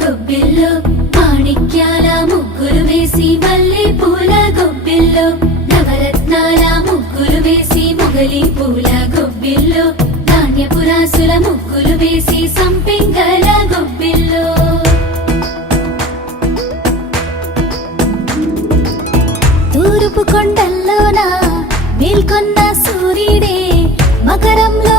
గొబ్బిల్లో మాణిక్యాల ముగ్గులు వేసి మల్లె పూల గొబ్బిల్లో నవరత్నాల ముగ్గులు వేసి మొగలి పూల గొబ్బిల్లో ధాన్యపురాసుల ముగ్గులు వేసి సంపెంగల గొబ్బిల్లో తూర్పు కొండల్లోన మేల్కొన్న సూర్యుడే మకరంలో